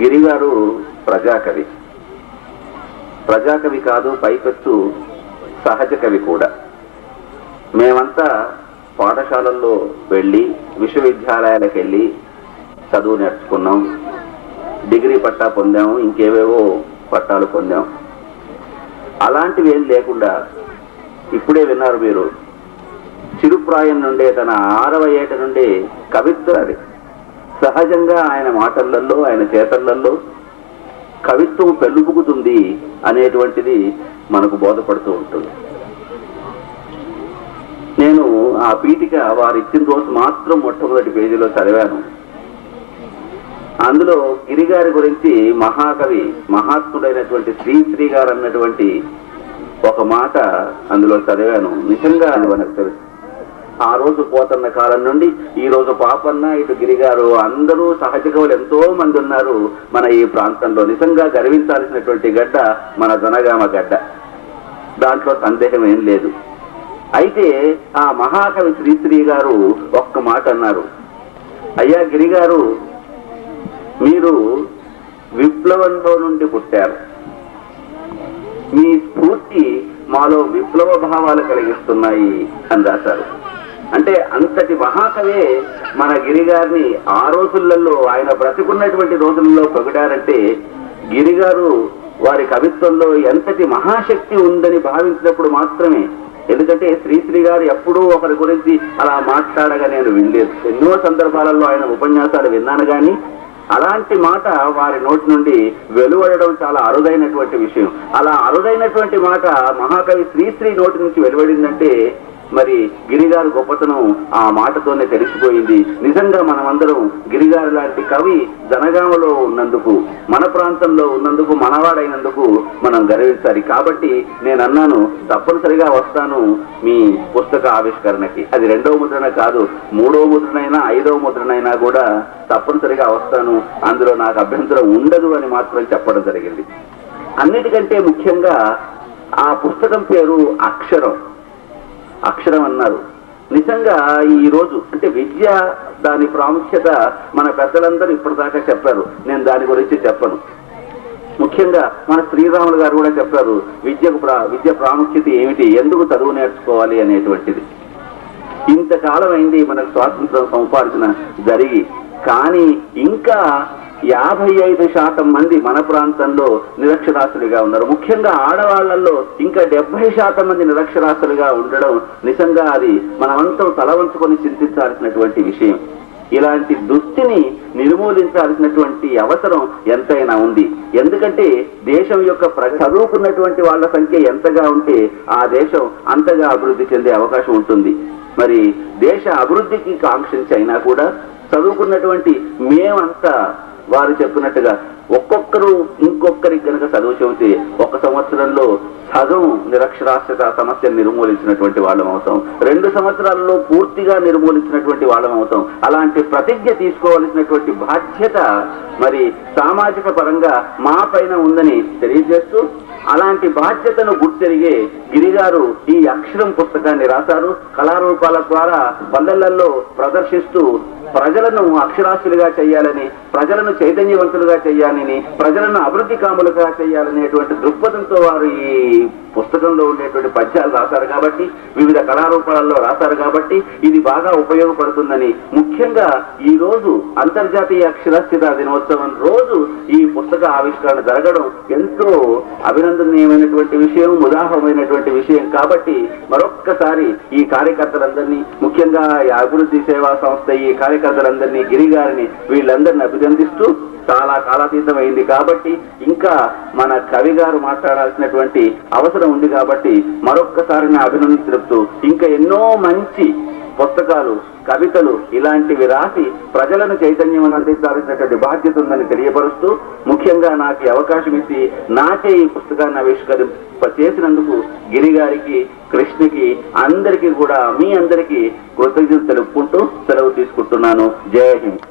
గిరిగారు ప్రజాకవి. ప్రజాకవి కాదు, పైపెచ్చు సహజ కవి కూడా. మేమంతా పాఠశాలల్లో వెళ్ళి, విశ్వవిద్యాలయాలకు వెళ్ళి చదువు నేర్చుకున్నాం, డిగ్రీ పట్టా పొందాము, ఇంకేవేవో పట్టాలు పొందాం. అలాంటివి ఏం లేకుండా ఇప్పుడే విన్నారు మీరు, చిరుప్రాయం నుండే తన 6వ ఏట నుండే కవిత్వం సహజంగా ఆయన మాటలలో, ఆయన చేతలలో కవిత్వం పెళ్ళుపుకుతుంది అనేటువంటిది మనకు బోధపడుతూ ఉంటుంది. నేను ఆ పీఠిక వారు ఇచ్చిన రోజు మాత్రం మొట్టమొదటి పేజీలో చదివాను. అందులో గిరిగారి గురించి మహాకవి, మహాత్ముడైనటువంటి శ్రీశ్రీ గారు అన్నటువంటి ఒక మాట అందులో చదివాను. నిజంగా మనకు తెలుసు, ఆ రోజు పోతన్న కాలం నుండి ఈ రోజు పాపన్న, ఇటు గిరిగారు, అందరూ సహజ కవులు ఎంతో మంది ఉన్నారు మన ఈ ప్రాంతంలో. నిజంగా గర్వించాల్సినటువంటి గడ్డ మన జనగామ గడ్డ, దాంట్లో సందేహం ఏం లేదు. అయితే ఆ మహాకవి శ్రీశ్రీ గారు ఒక్క మాట అన్నారు, అయ్యా గిరిగారు, మీరు విప్లవంలో నుండి పుట్టారు, మీ స్ఫూర్తి మాలో విప్లవ భావాలు కలిగిస్తున్నాయి అని రాశారు. అంటే అంతటి మహాకవే మన గిరిగారిని ఆ రోజులలో, ఆయన బ్రతికున్నటువంటి రోజులలో పొగిడారంటే గిరిగారు వారి కవిత్వంలో ఎంతటి మహాశక్తి ఉందని భావించినప్పుడు మాత్రమే. ఎందుకంటే శ్రీశ్రీ గారు ఎప్పుడూ ఒకరి గురించి అలా మాట్లాడగా నేను వినలేదు. ఎన్నో సందర్భాలలో ఆయన ఉపన్యాసాలు విన్నాను, కానీ అలాంటి మాట వారి నోటి నుండి వెలువడడం చాలా అరుదైనటువంటి విషయం. అలా అరుదైనటువంటి మాట మహాకవి శ్రీశ్రీ నోటి నుంచి వెలువడిందంటే మరి గిరిగారు గొప్పతనం ఆ మాటతోనే తెలిసిపోయింది. నిజంగా మనమందరం గిరిగారు లాంటి కవి జనగామలో ఉన్నందుకు, మన ప్రాంతంలో ఉన్నందుకు, మనవాడైనందుకు మనం గర్వించాలి. కాబట్టి నేను అన్నాను, తప్పనిసరిగా వస్తాను మీ పుస్తక ఆవిష్కరణకి. అది 2వ ముద్రణ కాదు, 3వ ముద్రణైనా 5వ ముద్రణైనా కూడా తప్పనిసరిగా వస్తాను, అందులో నాకు అభ్యంతరం ఉండదు అని మాత్రం చెప్పడం జరిగింది. అన్నిటికంటే ముఖ్యంగా ఆ పుస్తకం పేరు అక్షరం. అక్షరం అన్నారు. నిజంగా ఈ రోజు అంటే విద్య, దాని ప్రాముఖ్యత మన పెద్దలందరూ ఇప్పటిదాకా చెప్పారు, నేను దాని గురించి చెప్పను. ముఖ్యంగా మన శ్రీరాములు గారు కూడా చెప్పారు, విద్య ప్రాముఖ్యత ఏమిటి, ఎందుకు చదువు నేర్చుకోవాలి అనేటువంటిది. ఇంతకాలం అయింది మనకు స్వాతంత్రం సంపాదించిన జరిగి, కానీ ఇంకా 55% మంది మన ప్రాంతంలో నిరక్షరాస్యులుగా ఉన్నారు. ముఖ్యంగా ఆడవాళ్లలో ఇంకా 70% మంది నిరక్షరాస్యులుగా ఉండడం నిజంగా అది మనమంతా తల వంచుకొని చింతించాల్సినటువంటి విషయం. ఇలాంటి దుస్థితిని నిర్మూలించాల్సినటువంటి అవసరం ఎంతైనా ఉంది. ఎందుకంటే దేశం యొక్క చదువుకున్నటువంటి వాళ్ళ సంఖ్య ఎంతగా ఉంటే ఆ దేశం అంతగా అభివృద్ధి చెందే అవకాశం ఉంటుంది. మరి దేశ అభివృద్ధికి కాంక్షించి అయినా కూడా చదువుకున్నటువంటి మేమంతా వారు చెప్పినట్టుగా ఒక్కొక్కరు ఇంకొకరికి కనుక చదువు చెబితే 1 సంవత్సరంలో సగం నిరక్షరాస్యత సమస్యను నిర్మూలించినటువంటి వాళ్ళం అవుతాం, 2 సంవత్సరాలలో పూర్తిగా నిర్మూలించినటువంటి వాళ్ళం అవుతాం. అలాంటి ప్రతిజ్ఞ తీసుకోవాల్సినటువంటి బాధ్యత మరి సామాజిక పరంగా మా పైన ఉందని తెలియజేస్తూ, అలాంటి బాధ్యతను గుర్తెరిగే గిరిగారు ఈ అక్షరం పుస్తకాన్ని రాశారు. కళారూపాల ద్వారా పల్లెలలో ప్రదర్శిస్తూ ప్రజలను అక్షరాస్యులుగా చేయాలని, ప్రజలను చైతన్యవంతులుగా చేయాలని, ప్రజలను అభివృద్ధి కాములుగా చేయాలనేటువంటి దృక్పథంతో వారు ఈ పుస్తకంలో ఉండేటువంటి పద్యాలు రాశారు. కాబట్టి వివిధ కళారూపాలలో రాశారు. కాబట్టి ఇది బాగా ఉపయోగపడుతుందని, ముఖ్యంగా ఈ రోజు అంతర్జాతీయ అక్షరాస్యత దినోత్సవం రోజు ఈ పుస్తక ఆవిష్కరణ జరగడం ఎంతో అభినందనీయమైనటువంటి విషయం, ఉదాహరణమైనటువంటి విషయం. కాబట్టి మరొక్కసారి ఈ కార్యకర్తలందరినీ, ముఖ్యంగా అభివృద్ధి సేవా సంస్థ ఈ కార్యకర్తలందరినీ, గిరిగారిని, వీళ్ళందరినీ అభినందిస్తూ, చాలా కాలాతీతమైంది కాబట్టి ఇంకా మన కవి గారు మాట్లాడాల్సినటువంటి అవసరం ఉంది. కాబట్టి మరొక్కసారి నా అభినందన తెలుపుతూ, ఇంకా ఎన్నో మంచి పుస్తకాలు, కవితలు ఇలాంటివి రాసి ప్రజలను చైతన్యం అందించాల్సినటువంటి బాధ్యత ఉందని తెలియపరుస్తూ, ముఖ్యంగా నాకు అవకాశం ఇచ్చి నాకే ఈ పుస్తకాన్ని ఆవిష్కరింపచేసినందుకు గిరిగారికి, కృష్ణకి, అందరికీ కూడా, మీ అందరికీ కృతజ్ఞతలు తెలుపుకుంటూ సెలవు తీసుకుంటున్నాను. జై హింద్.